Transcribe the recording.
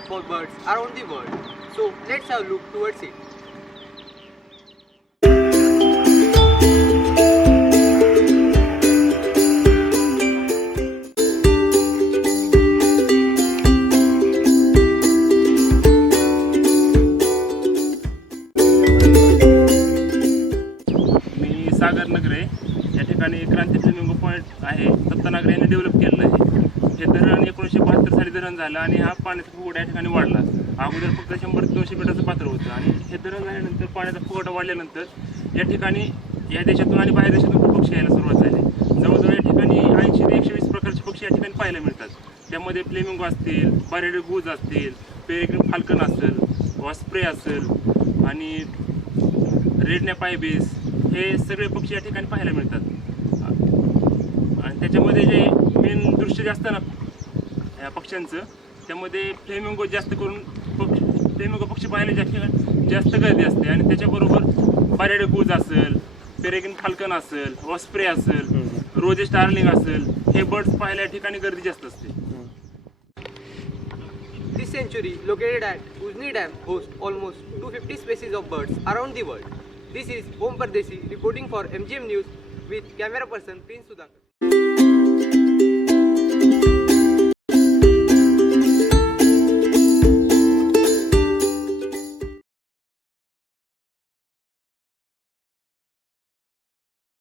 spot for birds around the world. So let's have a look towards it. सागर नगर आहे. या ठिकाणी क्रांती flamingo point आहे. दत्तनगर यांनी डेव्हलप केलेलं आहे. हे धरण 1972 साली धरण झालं आणि हा पाण्याचा फुगवटा या ठिकाणी वाढला. अगोदर फक्त 100 ते 200 मीटरचं पात्र होतं आणि हे धरण झाल्यानंतर पाण्याचा फुगवटा वाढल्यानंतर या ठिकाणी या देशातून आणि बाहेर देशातून खूप पक्षी यायला सुरुवात झाली. जवळजवळ या ठिकाणी 80 ते 120 प्रकारचे पक्षी या ठिकाणी पाहायला मिळतात. त्यामध्ये फ्लेमिंगो असतील, बारेड गूज असतील, पेरेग्रिन फाल्कन असेल, ऑस्प्रे असेल आणि रेडनेप आयबीस हे सगळे पक्षी या ठिकाणी पाहायला मिळतात. आणि त्याच्यामध्ये जे मेन दृश्य जे असतं ना या पक्ष्यांचं, त्यामध्ये फ्लेमिंगो जास्त करून फ्लेमिंगो पक्षी पाहायला जास्त गर्दी असते. आणि त्याच्याबरोबर बारेड गूज असेल, पेरेग्रिन फाल्कन असेल, ऑस्प्रे असेल, रोजे स्टार्लिंग असेल, हे बर्ड्स पाहायला या ठिकाणी गर्दी जास्त असते. This sanctuary, located at Uzni Dam, hosts almost 250 species of birds around the world. This is Om Pardesi reporting for MGM News with camera person Prince Sudhakar.